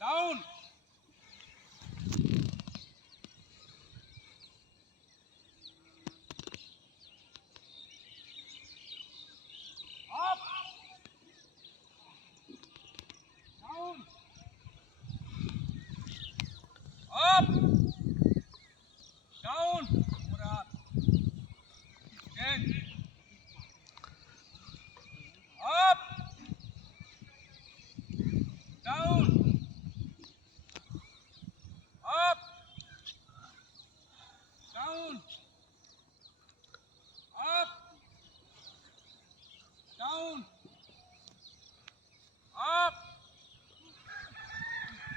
Down. Up. Down. Up. Down. Murat. In. Up. Down. Up. Down. Up. Down. Up.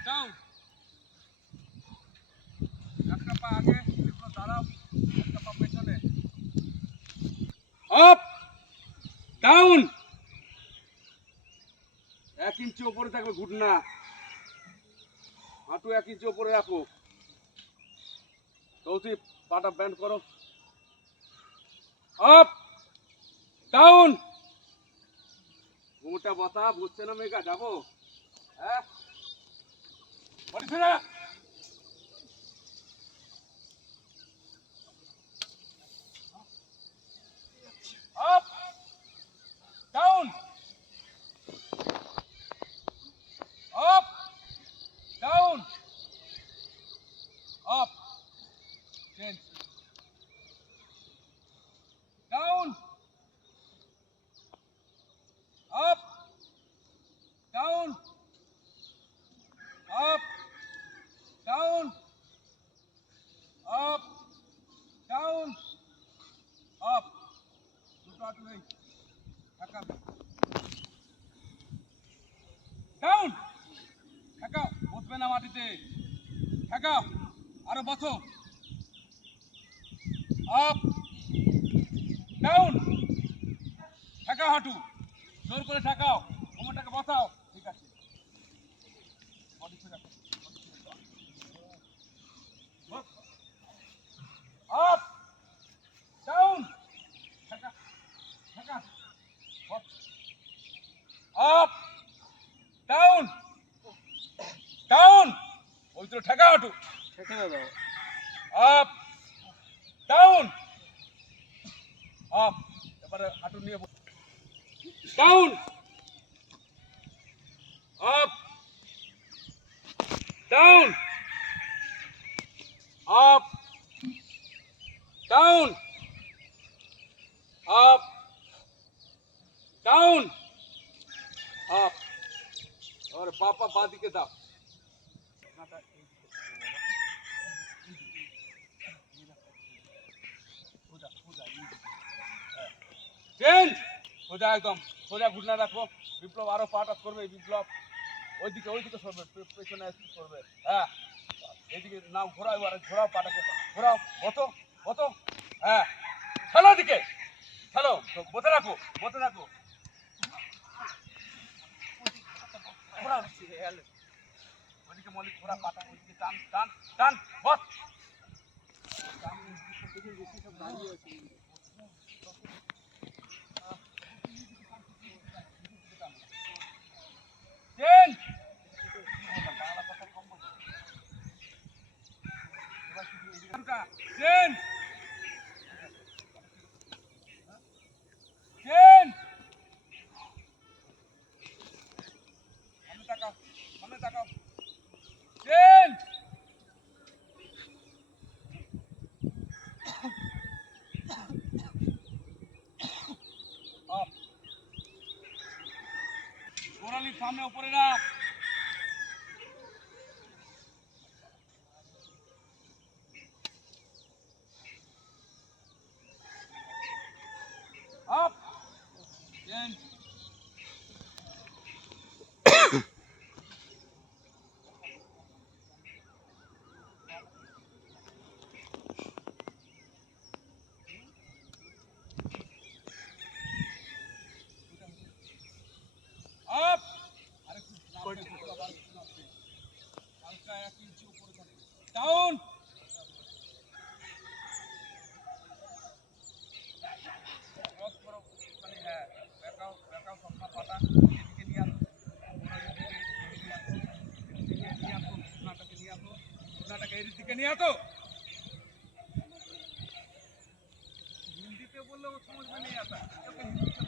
Down. একটা পা আগে একটু দাঁড়াও একটা পা পেছনে আপ ডাউন 1 ইঞ্চি উপরে থাকবে ঘুটনা হাঁটু 1 ইঞ্চি উপরে রাখো চৌথি পাটা ব্যান্ড করো আপ ডাউন ঘুমটা বসা বুঝছে না মেঘা যাবো হ্যাঁ বডি ফেরা up down up down up change down up down up down up down up দুটো আটু নেই ঠেকাবে ডাউন ঠেকাও বসবে না মাটিতে ঠেকাও আরো বসো আপ ডাউন ঠেকাও হাঁটু জোর করে ঠেকাও কোমরটাকে বসাও ঠিক আছে বডি ফিরে রাখো আপ ডাউন ঠেকা ঠেকা আপ ডাউন ডাউন ওই তো ঠেকা হাঁটু ঠেকা দাও আপ ডাউন আপ এবারে হাঁটু নিয়ে down up down up down up down up और पापा बादी के दाव चेंज हो जाए एकदम सोजा घुटना रखो विप्लव आरो पार्ट अफ করবে বিপ্লব ওইদিকে সরবে পেছনে আসতে করবে হ্যাঁ এইদিকে নাও ঘোরাও আর ঘোরাও পাটাকে ঘোরাও বতো হ্যাঁ চলো দিকে চলো বতে রাখো ঘোরাও ওইদিকে মলিক ঘোরা পাটা ওইদিকে টান টান টান বস চেঞ্জ চেঞ্জ চেঞ্জ সামনে তাকাও চেঞ্জ আপ গোড়ালির সামনে উপরে রাখ আপ চেঞ্জ আপ আরে হালকা 1 ইঞ্চি উপরে থাকবে ডাউন ক্রস করো মানে হ্যাঁ ব্যাকাও সবনা পাটা এদিকে নিয়ে আসো একে নিয়ে তো हिंदी पे बोल लो वो समझ में नहीं आता क्योंकि हिंदी से